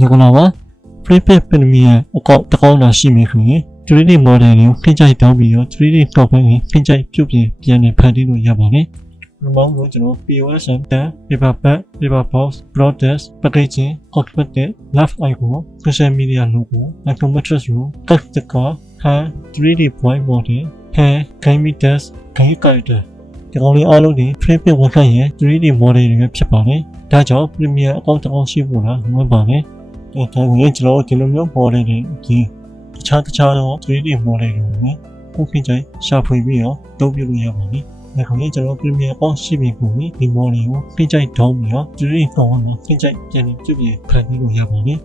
ဒီကောင်က Prepare Premier အကောင့်တစ်ကောင်လာရှိမယ်ခင်ဗျာ 3D model ကိုခင်းကြိုက်တောင်းပြီးတော့ 3D software ကိုခင်းကြိုက်ပြုတ်ပြန်နေဖန်တီးလို့ရပါတယ်ဒီမှာကျွန်တော် POS and paper bag paper box product packaging cockpit left icon social media logo iconometry room text sticker hand 3D point model hand game test game character ဒီကောင်လေးအားလုံးဒီ Prepare ဝန်ခံရဲ့ 3D model တွေဖြစ်ပါတယ်ဒါကြောင့် Premiere အကောင့်တစ်ကောင်ရှိဖို့လားမဟုတ်ပါနဲ့ဒါကကျွန်တော်ဒီလိုမျိုး model တွေဒီတခြားတော့ 3D model တွေကိုခင်းကြိုက်ရှာဖွေပြီးတော့တုံးပြလို့ရပါတယ်ဒါကြောင့်ကျွန်တော် Premiere အကောင့်ရှိပြီပုံပြီးဒီ model ကိုခင်းကြိုက်တောင်းပြီးတော့ 3D ကောင်ကခင်းကြိုက်ပြန်ပြီးပြုပြင်ဖန်တီးလို့ရပါတယ်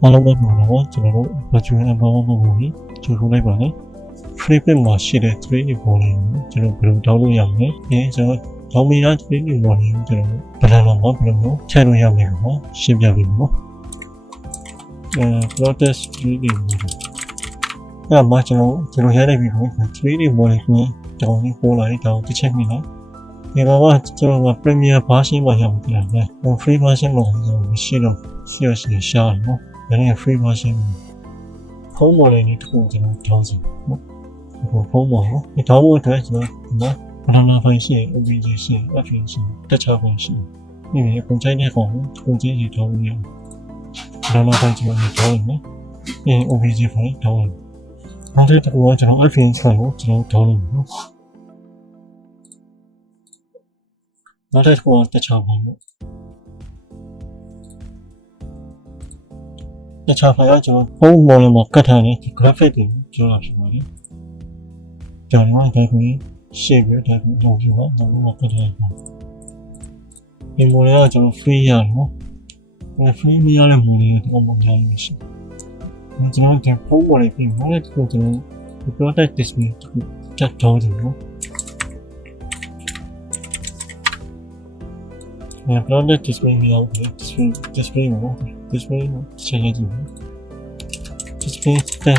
အားလုံးပဲပြောတော့ကျွန်တော်တို့ virtual environment ကိုကြိုးလိုက်ပါမယ် Prepare မှာရှိတဲ့ 3D model ကိုကျွန်တော်ဘယ်လိုတောင်းလို့ရမလဲကျွန်တော်တောင်းပြီးတော့ 3D model ကိုကျွန်တော်ဘယ်လိုလုပ်ဘယ်လိုချဲ့လို့ရမလဲကိုရှင်းပြပေးပါမယ်product 3D model အဲ့မှာကျွန်တော်ရတဲ့ပြီးတော့ 3D model ကိုတောင်းပြီးပေါ်လာတဲ့တောင်းတစ်ချက်မိနော်ဒီကတော့ကျွန်တော်က Premiere version မှာရမှာပြန်တယ် free version မှာမရှိတော့ရှားနော်ဒါနဲ့ free version home model နဲ့တခုကျွန်တော်တောင်းစီနော်ဟို home model ဒီတောင်းဖို့အတွက်ကျွန်တော်နော်banana file ရှိ OBJ ရှိ FFmpeg ရှိ touch file ရှိဒီပုံချိုင်းတဲ့ကောင်ကိုကြည့်ရတော့ရbanana file ကျွန်တော်တောင်းနေOBJ file တောင်းနောက်တစ်ခုကကျွန်တော် FFmpeg ကိုကျွန်တော်တောင်းလို့နော်နောက်တစ်ခုက touch file ပေါ့တခြား file ကကျွန်တော် home model မှာကတ်ထားတဲ့ graphic တွေကျွန်တော်ဖြစ်ပါတယ်ကျွန်တော်ဒါကိုရှေ့ပြီးတော့လုပ်ပြီးတော့နောက်ကတ်ထားတယ်ဒီ model ကကျွန်တော် free ရနော် free မရတဲ့ model တော့မများဘူးရှိကျွန်တော်ဒီ home model ပြင်မယ်ကျွန်တော်ဒီ product display ကိုချက်တောင်းတယ်နော်product display မြောက် display နော် display နော်ချက်ရကြည့် display တဲ့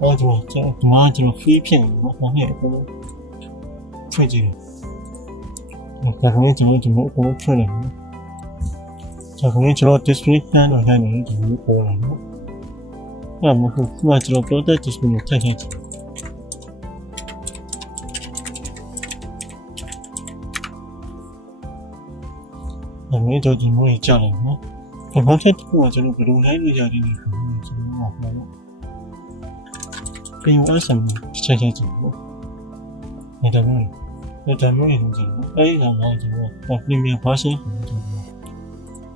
အော်ကျွန်တော် free ဖြစ်နေနော်ဘာနဲ့အခုဖွင့်ကြည့်တယ်ဒါကလည်းကျွန်တော်အခုဖွင့်တယ်နော်ဒါကလည်းကျွန်တော် display နဲ့တော့တိုင်းနေဒီလိုပေါ်လာနော်အဲ့မှာခုမှကျွန်တော် product display ကိုထည့်ခဲ့ကြည့်ဒါနဲ့တော့ဒီမျိုးကြီးကြာတယ်နော်ဘာမှတစ်ခုကကျွန်တော်ဘယ်လိုလိုက်လို့ရတယ်လဲကျွန်တော်ဟောတော့ပြင်ဝဆမ်ချက်ကြည့်ပေါ့ဒါမျိုးကျွန်တော်အဲ့ဒါမှကျွန်တော် Premiere version ကိုကျွန်တော်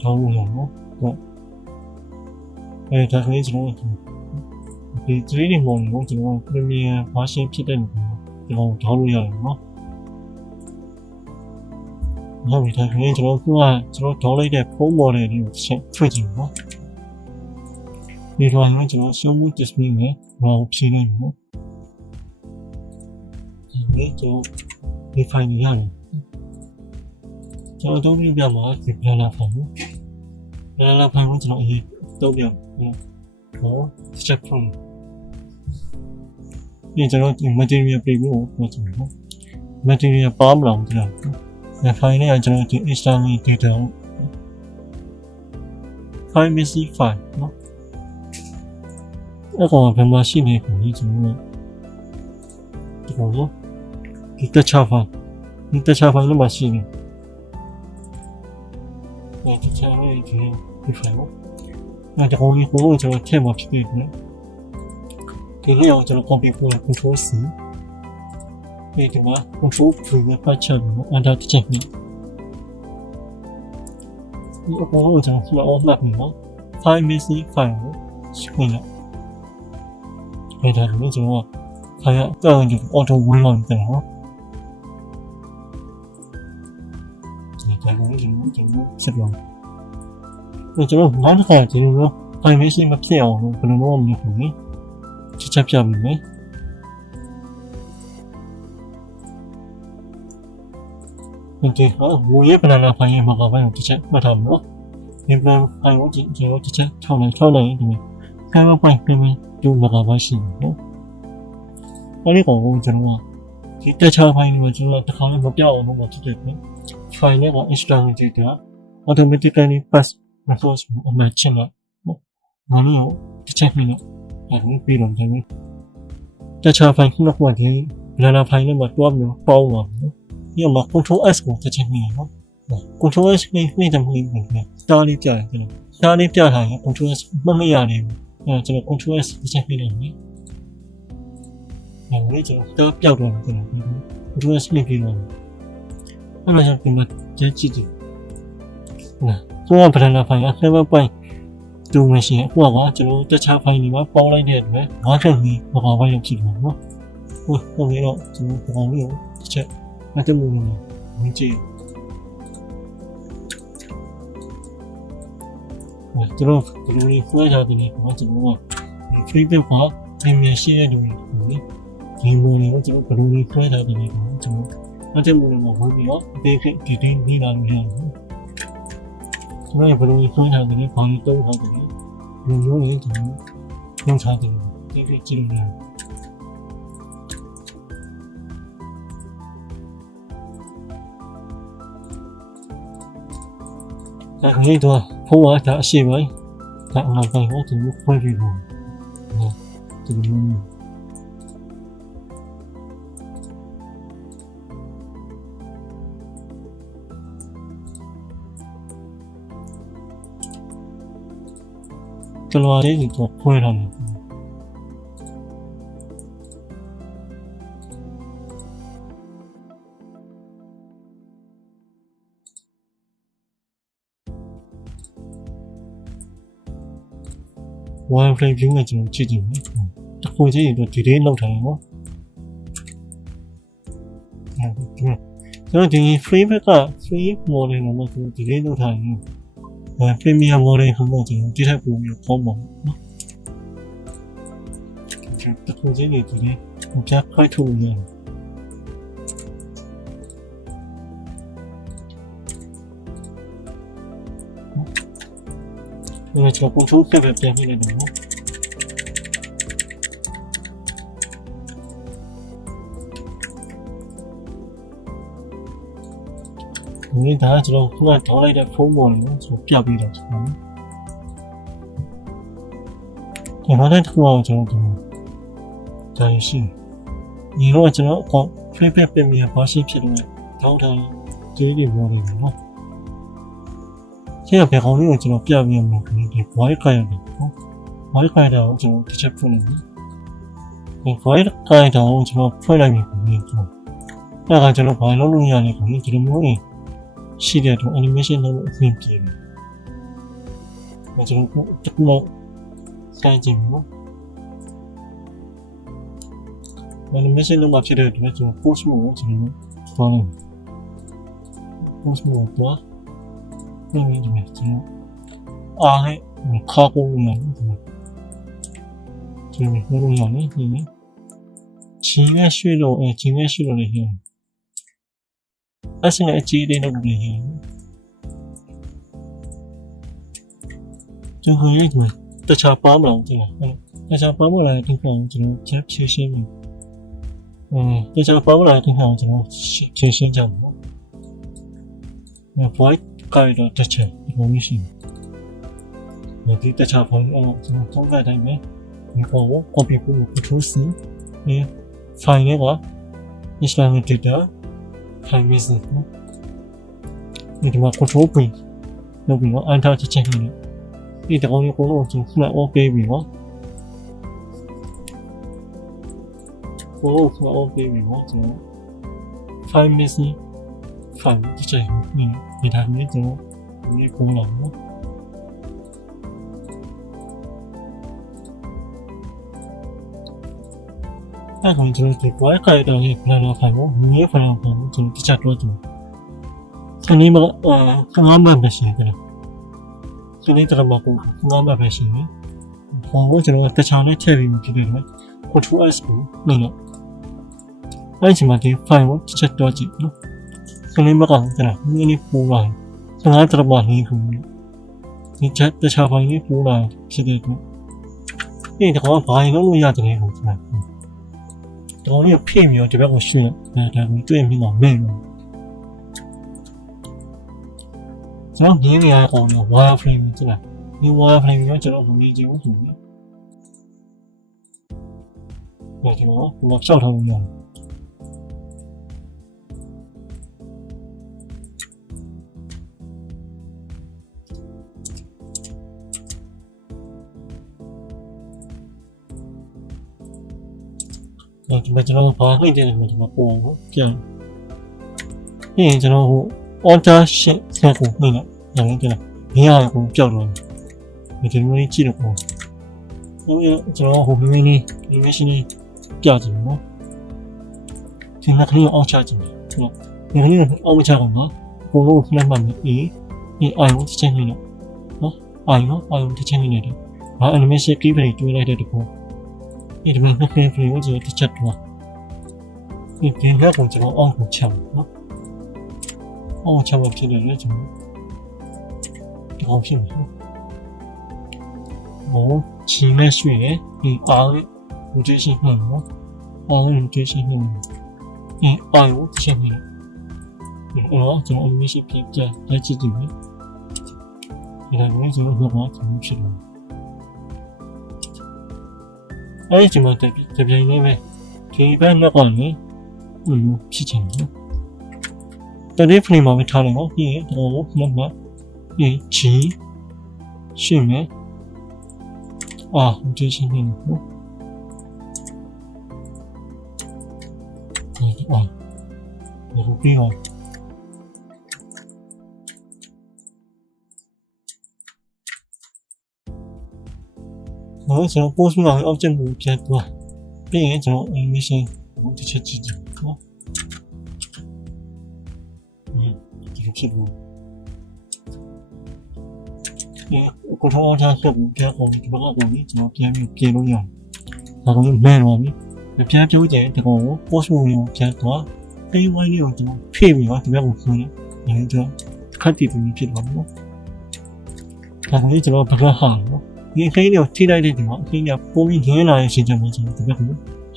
တောင်းလို့ရနော်ဟုတ်ဒါကလေးကျွန်တော်ဒီ 3D model ကိုကျွန်တော် Premiere version ဖြစ်တဲ့ကျွန်တော်တောင်းလို့ရတယ်နော်ဟုတ်ပြီဒါကလေးကျွန်တော်တောင်းလိုက်တဲ့ phone model လေးကိုချက်ဖွင့်ကြည့်နော်ဒီတော့ကျွန်တော် show me display နဲ့ဘာကိုဖြည့်လိုက်နော်ဒီကျွန်တော်ဒီ file ရရတယ်ကျွန်တော်တို့ပြမှာဒီ banana file ကိုကျွန်တော်အရင်တော့ပြဟော step from ဒီကျွန်တော်ဒီ material ပြင်ဖို့ပြောချင်တယ်နော် material ပါမလားမသိဘူးဒီ file နဲ့ကျွန်တော်ဒီ external data ကို file missing file နော်အဲ့ကောင်ဘယ်မှာရှိနေကိုကျွန်တော်ဒီကောင်နော်ဒီ touch file လို့မှရှိနေဒီချာလေးဒီ file ကိုအဲ့ဒါကိုလည်းကိုကျွန်တော်ထည့်မှာဖြစ်နေတယ်ဒီလေးကိုကျွန်တော် copy ပို့ control C ဒီမှာ control V နဲ့ပတ်ချလို့ enter တစ်ချက်နဲ့ဒီအပေါ်ကိုကျွန်တော် on လုပ်ပြီးတော့ file missing file ကိုရှင်းလိုက်အဲ့ဒါလည်းကျွန်တော် file တောင်းကြည့် auto ဝင်လာတယ်နော်ဒါကလည်းကျွန်တော်ဆက်လို့ကျွန်တော်နောက်တစ်ခါကျွန်တော် file missing မဖြစ်အောင်ဘယ်လိုလုပ်မလဲခင်ဗျချက်ပြပြီမယ်ဒီဟာဝေး banana file မှာကဘာလို့တစ်ချက်မှတ်ထားမလို့ဒီ banana file ကိုကျွန်တော်တစ်ချက်ထောက်လိုက်ဒီ camera point ပြင်မယ်ဒီမှာကဘာရှိနေနော်အဲ့ဒီကောင်ကိုကျွန်တော်ဒီ touch file ကိုကျွန်တော်တစ်ခါလည်းမပြောင်းအောင်လုပ်မှဖြစ်တယ် file နဲ့က external data automatically pass resource အမှန်ချင်းတော့ငါတို့တစ်ချက်ပြီးတော့ဒါကိုပြီးတော့တယ်တခြား file ခုနကဒီ banana file နဲ့မှာတွားမျိုးပေါင်းသွားနော်ဒီမှာ control s ကိုတစ်ချက်ပြီးနော် control s နဲ့တည်းမှာတားလေးပြရတယ်ကျွန်တော်တားလေးပြထားရင် control s မှတ်မရတယ်အဲကျွန်တော် control s တစ်ချက်ပြီးနေတယ်အဲ့ကျွန်တော်ပျောက်တော့တယ်ကျွန်တော် control s နဲ့ပြီးတော့အဲ့မှာကျွန်တော်ကြည့်ကြည့်တယ်ဟုတ်ကဲ့ banana file က 7.2 machine ဟိုကကျွန်တော်တခြား file တွေမှာပေါင်းလိုက်တဲ့အတွက်ငါးခက်ကြီးဘာဘာရောက်ဖြစ်မှာနော်ဟုတ်ကဲ့တော့ကျွန်တော်ပေါင်းလို့တစ်ချက်မတက်ဘူးနော်မကြည့်ကျွန်တော်ဘယ်လိုလဲဖွင့်ကြတယ်ကျွန်တော်က Facebook ကပြင်ရှိတဲ့လူတွေဒီလိုမျိုးကျွန်တော်ဘယ်လိုလဲဖွင့်ကြတယ်ကျွန်တော်မတက်ဘူးနော်ဝင်ပြီးတော့ဒီဒီနေလာလို့ရတယ်ကျွန်တော်ဘယ်လိုဖွင့်ကြတယ်ဘာလို့တုံးထားတယ်ဒီလိုလေးကျွန်တော်ဖွင့်ထားတယ်ဒီကြည့်လို့ရတယ်အဲ့ဒီတော့ဖိုးဝါတာအရှိပိုင်းဒါအနောက်ပိုင်းကကျွန်တော်ဖွင့်ပြီးတော့ဒီလိုမျိုးကျွန်တော်လေးဒီတော့ဖွင့်ထားတယ်one frame view နဲ့ကျွန်တော်ကြည့်ကြည့်မယ်။တစ်ခုချင်းရင်တော့ delay လောက်ထားတယ်နော်။ကျွန်တော်ဒီ frame က free model မှာကျွန်တော် delay လောက်ထားရင်premium model ဟိုမှာကျွန်တော်ဒီထက်ပိုပြီးပေါမှာနော်။တစ်ခုချင်းရင် delay ကိုပြခိုင်းထုတ်လို့ရတယ်။ကျွန်တော် control ပြပြပြန်နေတယ်နော်ဒီဒါကျွန်တော်ခုနထောင်းလိုက်တဲ့ဖုန်းပေါ်လို့ကျွန်တော်ပြပြီးတော့ကျွန်တော်ဒီမှာလည်းတစ်ခုအောင်ကျွန်တော်ဒါရှိဒီတော့ကျွန်တော် feedback ပြန်ပြီးပါရှိဖြစ်လို့ထောင်းထားဒီလိုမျိုးလေးနော်제가 배경을 좀 뼈면 뭐 이게 와이파이를 넣고 와이파이를 좀 제품을 와이파이를 좀 프로그램이 있고 내가 저는 바이러는 아니고 이런 뭐니 시리아도 애니메이션으로 그림기예요. 저는 조금 사이즈로 애니메이션으로 맞추려도 좀 보시면 저는 좋아요. 보시면 좋아.นี่ดูเนี่ยကျွန်တော်အားให้ခါကုန်နေတယ်ကျွန်တော်တို့ရောနေဒီချင်းရရွှေလို့ချင်းရရွှေလို့လည်းဟင်းအစနဲ့အကြီးလေးလုပ်လို့ဟင်းကျွန်တော်ရေးတယ်တခြားပါမလားကျွန်တော်တခြားပါမလားဒီကောင်ကျွန်တော်ချက်ဖြည့်ရှင်းပြီတခြားပါမလားဒီကောင်ကျွန်တော်ဖြည့်ရှင်းကြမှာvoid 가이드 대체 이거미시 여기 대체 보면 정말 다음에 이거 코피고 붙었어 네 파일에가 이슬람의 데이터 파일에서 이게 막 컨트롤 V 여기가 안타 자체는 이 대공이 고로 좀 그냥 오 베이비가 고로 그냥 오 베이비가 좀 파일에서 파일 자체ဒီတိုင်းနဲ့ကျွန်တော်ဒီပုံလာနော်အဲ့ကောင်ကျွန်တော်ဒီဘွားခိုင်တော့ရေးပြန်တော့ခိုင်ပေါ့မြေဖိုင်အောင်ကျွန်တော်တခြားတော့ကျွန်တော်ဒီမှာငါးမှပဲရှိတယ်ဒီနေ့တော့မဟုတ်ငါးမှပဲရှိတယ်ဘောကျွန်တော်တခြားနဲ့ထည့်ပြီးဖြစ်တယ်နော် Control S ကိုနော်အဲ့ဒီမှာဒီ file ကိုတခြားတော့ကြည့်နော်ဒီနေ့မကောင်းကျွန်တော်ဒီနေ့ပူလာငါတော့မဟင်းဘူးဒီချက်တခြားပိုင်းကြီးပူလာဖြစ်တဲ့အတွက်ဒီတော့ဘာရင်လို့ရတယ်ဟုတ်တယ်တော်လေးဖိမြောဒီဘက်ကိုရှင်းဒါကိုတွေ့ပြီးတော့မင်း ကျွန်တော်မြင်နေရအောင်တော့ wire frame ကြည့်လားဒီ wire frame ကကျွန်တော်မမြင်ချင်ဘူးဆိုပြီးဒါကျွန်တော်ဒီမှာရှောက်ထားလို့ရတယ်ဒီမှာကျွန်တော်ဘာနှိမ့်တယ်လို့ဒီမှာပုံကိုပြန်ပြီးရင်ကျွန်တော်ဟို order sheet ဆက်ကိုနှိမ့်လိုက်ရတယ်ကျွန်တော်မရဘူးပျောက်တော့တယ်ဒီလိုမျိုးကြည့်တော့ပေါ့ကျွန်တော်ဟိုမင်းလေး animation လေးပြကြည့်နော်ဒီမှာခဏအောင်ချကြည့်ဆိုတော့ဒီခဏအောင်ချအောင်နော်ပုံလို့နှမ်းမှမယ်အေးအာရုံတစ်ချက်နေနော်အာရုံတစ်ချက်နေတယ်ဘာ animation ကိပဲတွေးလိုက်တဲ့တကူဒီမှာနှစ်ဖက်ဖရီကိုကျွန်တော်တစ်ချက်တော့ဒီပြန်တော့ကျွန်တော်အောင်ကိုချက်နော်အောင်ချက်မှဖြစ်တယ်လေကျွန်တော်ဒီအောင်ဖြစ်မယ်ဟိုချီမဲ့ရွှေ့တယ်ဒီအောင်ကိုကြည့်ရှင်းမှနော်အောင်ကိုကြည့်ရှင်းမှဒီအောင်ကိုချက်နေဒီတော့ကျွန်တော် animation ပြင်ပြလက်ကြည့်ကြည့်မယ်ဒီတော့ကျွန်တော်ဘာမှမဖြစ်ဘူးအဲ့ဒီမှာတပြိုင်နေပဲဒီဘက်နောက်ကလည်းဖြစ်ချင်တယ်တတိဖလီမှာပဲထားလိုက်နော်ပြီးရင်တော့နောက်မှပြီးချီရှင်းမယ်ဒီရှင်းနေနော်ဒီပြီးတော့ကျွန်တော် post မှာ object ကိုပြန်သွားပြီးရင်ကျွန်တော် animation ကိုတစ်ချက်ကြည့်ကြည့်နော်ဒီလိုဖြစ်လို့ကိုထောင်းထားဆက်ပြီးပြန်အောင်ဒီဘက်ကကိုကျွန်တော်ပြန်ပြီးပြင်လို့ရတယ်ဒါကလည်းမှန်တော့ပြီပြန်ပြောကြတယ်ဒီကောင်ကို post ကိုပြန်သွားအဲ့ဒီဝိုင်းလေးကိုကျွန်တော်ဖြည့်ပြီးတော့ဒီဘက်ကိုဖွင့်လိုက်ရင်ကျွန်တော်ခက်တည်ပြီးဖြစ်သွားမှာနော်ဒါကလည်းကျွန်တော်ဘက်ကဟာနော်ဒီအခင်းတွေကိုထိလိုက်တဲ့ဒီမှာအခင်းကပိုးပြီးရင်းလာတဲ့ချိန်ကျမှကျွန်တော်ဒီဘက်ကို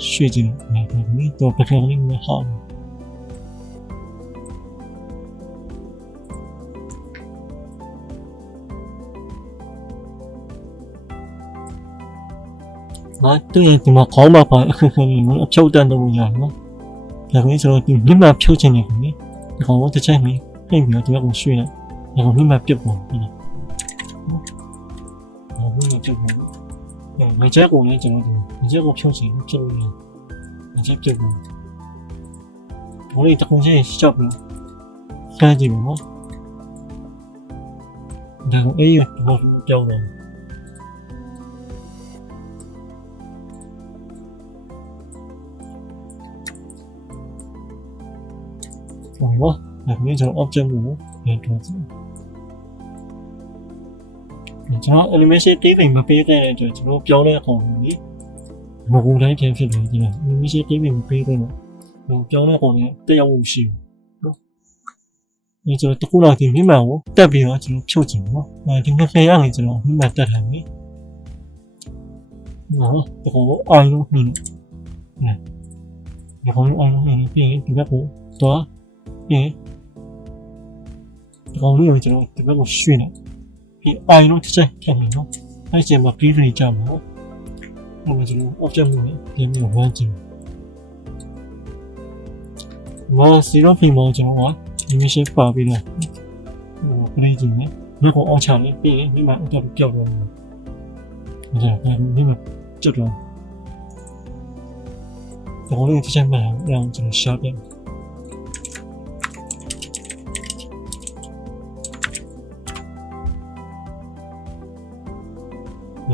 ရွှေ့ကြည့်နေတယ်ဒီတော့ပကံလေးနဲ့ဟောင်းဒီမှာခေါင်းပါပါအခက်အခဲတွေအဖြုတ်တန်းတော့ရနော်ဒါကလည်းကျွန်တော်ဒီမြမဖြုတ်ချင်နေပြီဒီကောင်တော့တစ်ချက်နေနှိမ့်ပြီးတော့ဒီဘက်ကိုရွှေ့လိုက်ဒီကောင်မြမပြတ်ပေါ်ပြီ就没结果呢，怎么的？没结果票钱就了，没结果。我哋特工先小票，睇住我。然後 A 嘅我交咗。好，然後呢就 object 冇變咗。ကျွန်တော် animation တေးပင်မပေးတဲ့အတွက်ကျွန်တော်ပြောတဲ့အကောင်ကြီးမဟုတ်တိုင်းပြန်ဖြစ်နေတယ် animation တေးပင်မပေးတဲ့တော့ပြောတဲ့အကောင်ကြီးတက်ရောက်မှုရှိဘူးနော်ဒီကျွန်တော်တခုလောက်ဒီမြင့်မှန်ကိုတက်ပြီးတော့ကျွန်တော်ဖြုတ်ချင်နော်ဒီနှစ်ဖက်ရရင်ကျွန်တော်မြင့်မှန်တက်ထားပြီနော်ဒီကောင်ကိုအောင်လို့နှင်းဒီကောင်ကိုအောင်လို့နှင်းပြီးရင်ဒီဘက်ကိုသွားပြီးဒီကောင်လေးကိုကျွန်တော်ဒီဘက်ကိုရွှေ့နေဒီအိုင်လို့တစ်ချက်ဖြတ်နေနော်အဲ့ချိန်မှာပြီးနေကြမှာဟိုမှာကျွန်တော် object မျိုးနဲ့ပြန်ပြီးဝမ်းကြည့်မှာ0 frame မှာကျွန်တော်က animation ပါပြီးတော့ဟို play ကြည့်မယ်နောက်ကိုအောင်ချလိုက်ပြီးရင်ဒီမှာ object ပြောက်သွားတယ်ဒါဒီမှာကျွတ်သွားတော့လည်းတစ်ချက်မှအောင်အဲ့ဒါကျွန်တော် short ပြန်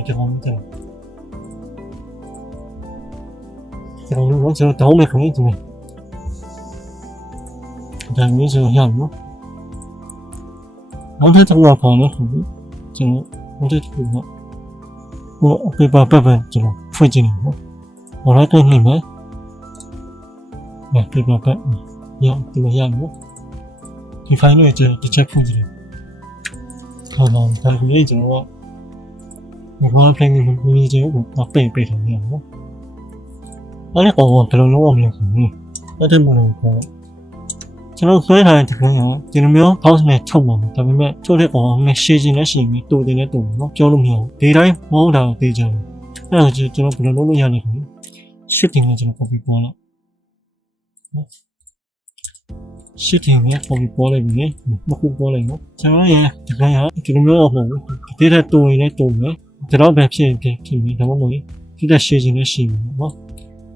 ဒီကောင်တယ်ဒီကောင်လုံးကျွန်တော်တောင်းမယ်ခင်ဗျာဒါမျိုးဆိုရအောင်နော်နောက်ထပ်တစ်ခုပါနော်ခင်ဗျာကျွန်တော်နောက်ထပ်တစ်ခုကဟို paper ပတ်ကျွန်တော်ဖွင့်ကြည့်နေနော်ဟောလိုက်တော့နေမယ်paper ပတ်ရအောင်ဒီလိုရအောင်နော်ဒီ file ကိုကျွန်တော်တစ်ချက်ဖွင့်ကြည့်ဟောတော့ဒါကိုကျွန်တော်ဘာဖြစ်နေမင်းကြီးကိုပိတ်ထားနေရနော်အဲ့ဒါကောဘယ်လိုလုပ်ရမလဲခင်ဗျအဲ့ဒါမှလည်းကော ကျွန်တော်ဆွဲထားတဲ့တကယ်ကဒီလိုမျိုး house နဲ့ထုတ်မှာဒါပေမဲ့ထုတ်တဲ့ကောင်ကရှည်ချင်းနဲ့ရှည်ပြီးတူတင်နဲ့တူနော်ပြောလို့မရဘူးဒီတိုင်းမဟုတ်တာသိကြတယ်အဲ့ဒါကျွန်တော်ဘယ်လိုလုပ်လို့ရလဲခင်ဗျ shifting နဲ့ကျွန်တော် copy ပေါ်လာနော် shifting နဲ့ copy ပေါ်လိုက်ပြီမဟုတ်ပေါ်လိုက်နော်ကျွန်တော်ရဲ့ဒီကနေ့ဒီလိုမျိုးတော့မဟုတ်ဘူးဒီတဲ့တူရင်လည်းတူမယ်ဒါတော့ပဲဖြစ်ရင်ဖြစ်ပြီးဒါမှမဟုတ်ဒီတဲ့ရှည်ချင်းနဲ့ရှည်ပြီနော်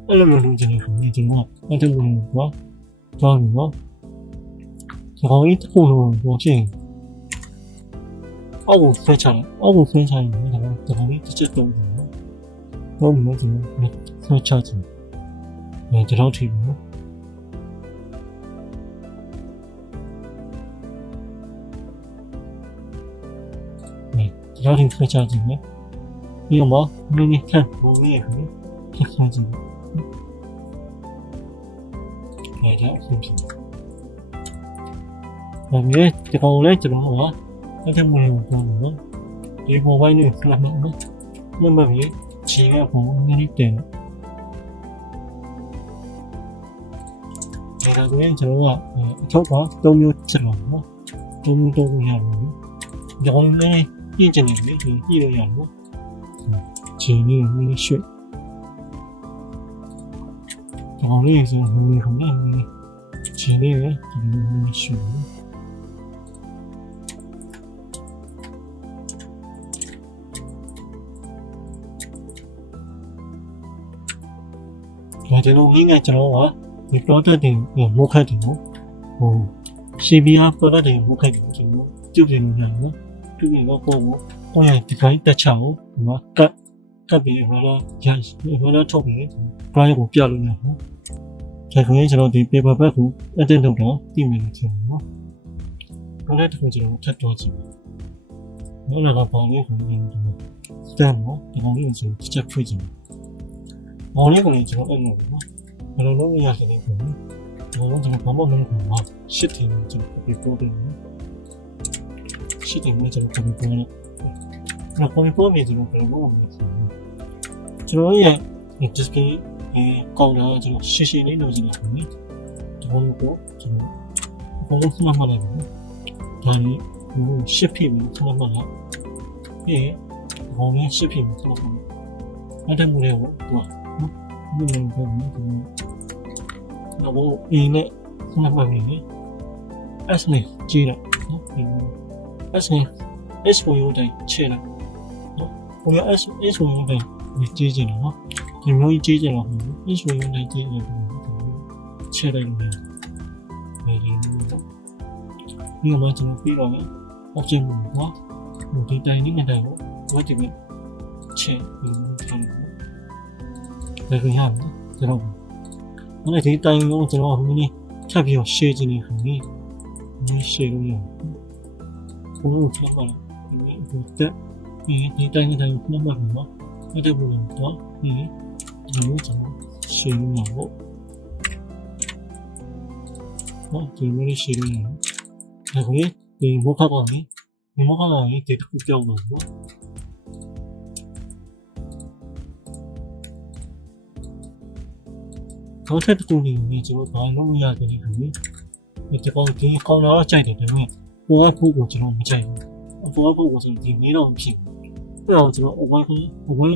အဲ့လိုမျိုးလုပ်ချင်တယ်ခင်ဗျကျွန်တော်အဲ့ဒါမျိုးပေါ့တော့နော်ကျွန်တော်ဒီခုလုံးကိုဖြစ်ရင်အောက်ကိုဆွဲချတယ်အောက်ကိုဆွဲချရင်ဒါတော့ဒီတစ်ချက်တော့တော့မလို့ကျွန်တော်ဆွဲချချင်တယ်ကျွန်တော်ထိပြီနော်ကျွန်တော်ထိဆွဲချချင်တယ်ပြီးတော့မင်းကြီးခန့်ဘုံကြီးရခင်ဖြစ်ဆွဲချင်တယ်ဒါအဆင်ပြေဒါမျိုးဒီကောင်လေးကျွန်တော်ကအဲ့ဒါမျိုးပေါ့နော်ဒီမိုဘိုင်းနဲ့ခဏနော်နံပါတ်ကြီးချိန်ကပုံနည်းနည်းတင်ဒါကလည်းကျွန်တော်ကအထောက်ပါ3မျိုးချက်တော့နော်3မျိုးတော့ရတယ်ဒီကောင်လေးပြင်ချင်တယ်လေဒီပြည့်လို့ရနော်ချိန်လေးနည်းရွှေ့ဒီကောင်လေးဆိုနည်းနည်းခဏချိန်လေးပဲဒီနည်းရွှေ့ဒီလိုငင်းကျွန်တော်ကဒီ product တွေမိုးခတ်တယ်နော်ဟို CBR product တွေမိုးခတ်တယ်ကျွန်တော်ပြုတ်ပြင်နေတယ်နော်ပြုတ်ပြင်တော့ပေါ့ဟိုရဒီခိုင်းတက်ချအောင်ဒီမှာကတ်ပြီးဟိုတော့ရထုတ်ပြီး client ကိုပြလို့ရတယ်နော်ဒါဆိုရင်ကျွန်တော်ဒီ paper bag ကို edit လုပ်တော့ပြင်မယ်လို့ပြောနော် product ကိုကျွန်တော်ထပ်တော့ကြည့်နော်လည်းတော့ပေါင်းလေးကိုဒီမှာစမ်းနော်ဒီကောင်လေးကိုကျွန်တော်ချက်ဖွင့်ကြည့်မောင်လေးကိုလည်းကျွန်တော်အဲ့လိုနော်ဘယ်လိုလုပ်ရလဲပေါ့နော်ကျွန်တော်ဘာမှမလုပ်ဘူးဟာရှစ်တင်ကျွန်တော်ဒီပေါ်တယ်နော်ရှစ်တင်နဲ့ကျွန်တော်ပေါ်တယ်နော်ပေါ်ပေါ်မြေကျွန်တော်ဘယ်လိုလုပ်မလဲကျွန်တော်ရဲ့ display ကောင်းတော့ကျွန်တော်ရှင်းရှင်းလေးလုပ်ကြည့်လိုက်ပြီဒီလိုကိုကျွန်တော်ဘာလို့မှမလုပ်ဘူးဒါနဲ့ဟိုရှစ်ဖြစ်ပြီးကျွန်တော်မှလည်းပြီးဘောင်းလေးရှစ်ဖြစ်ပြီးကျွန်တော်အဲ့ဒါမျိုးလေးကိုတော့ဒီလိုမျိုးတော့အင်းနဲ့ဆန္ဒမှနေS နဲ့ကြည့်လိုက်နော်ဒီ S နဲ့ S ကိုရုံးတိုင်းချဲလိုက်နော်ဟိုရ S ကိုရုံးတိုင်းကြည့်ကြည့်နော်ဒီမျိုးကြီးကြည့်ကြတော့ S ကိုရုံးတိုင်းကြည့်ရချဲလိုက်လို့ဒီမှာကျွန်တော်ပြီးတော့ option ကိုနော်ဒီတိုင်းနဲ့တိုင်းကိုဝတ်ကြည့်ချဲပြီးထားတယ်ဒါကြရမယ်ကျွန်တော်အဲ့ဒီတိုင်းကိုကျွန်တော်မင်းထပ်ပြီးတော့ share ခြင်းနေခင်ဗျဒီ share လို့ရတယ်ဘုံလို့ဆက်ပါလားဒီတက်ဒီတိုင်းနဲ့တိုင်းကိုနှမပါနော်အဲ့ဒါဘုံတော့ဒီလိုကျွန်တော် share လို့ရဖို့နော်ဒီလို share လို့ရတယ်ဒါကိုဒီမောခပါနေဒီမောခလာရင်ဒီတစ်ခုပြောင်းတော့နော်တော့တဲ့တူနေနေကျွန်တော်ဘာလို့ရကြလဲခင်ဗျဒီကောင်ဒီကောင်တော့ကြိုက်တယ်ဒါပေမဲ့ပေါ်ကဖို့ကိုကျွန်တော်မကြိုက်ဘူးပေါ်ကဖို့ကိုဆိုဒီနေတော့ဖြစ်အဲ့တော့ကျွန်တော်အဝိုင်း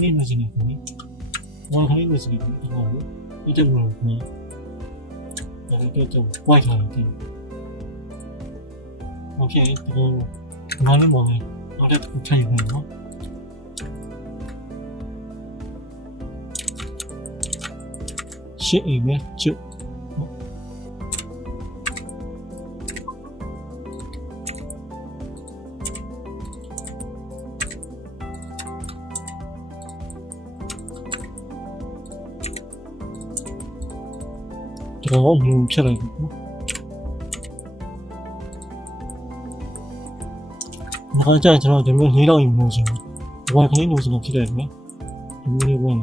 လေးနေချင်တယ်ခင်ဗျအဝိုင်းလေးနေချင်တယ်ဒီကောင်ဒီတက်လို့ခင်ဗျဒါတော့ဝိုင်းထားတယ်โอเคဒီကောင်လည်းမောင်းလေးတော့တဲ့ခုထိုင်နေနော်ရှင်းအိမ်နဲ့ကျုပ်တော့မြင်ဖြစ်လိုက်ဘူး။ဒါကြောင့်ကျွန်တော်ဒီမျိုးလေးတော့ယူလို့ရှင်။ဘာကလေးလို့ကျွန်တော်ဖြစ်တယ်နော်။ဒီမျိုးလေးဝင်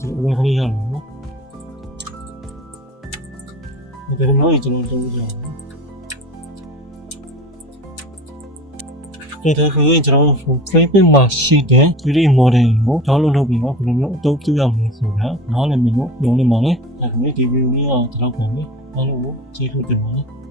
ဒီဝင်ခလေးရအောင်နော်။ဒီမျိုးကျွန်တော်လုပ်ကြအောင် ဒီတော့ကျွန်တော် Flickr မှာရှိတဲ့ 3D model ကို download လုပ်ပြီးတော့ဘယ်လိုမျိုးအသုံးပြုရမလဲဆိုတာနားလည်မြင်လို့ညွှန်နေပါလေ။ဒါပေမဲ့ဒီ video လေးကဒီလောက်ပါပဲ။အားလုံးကိုကျေးဇူးတင်ပါတယ်။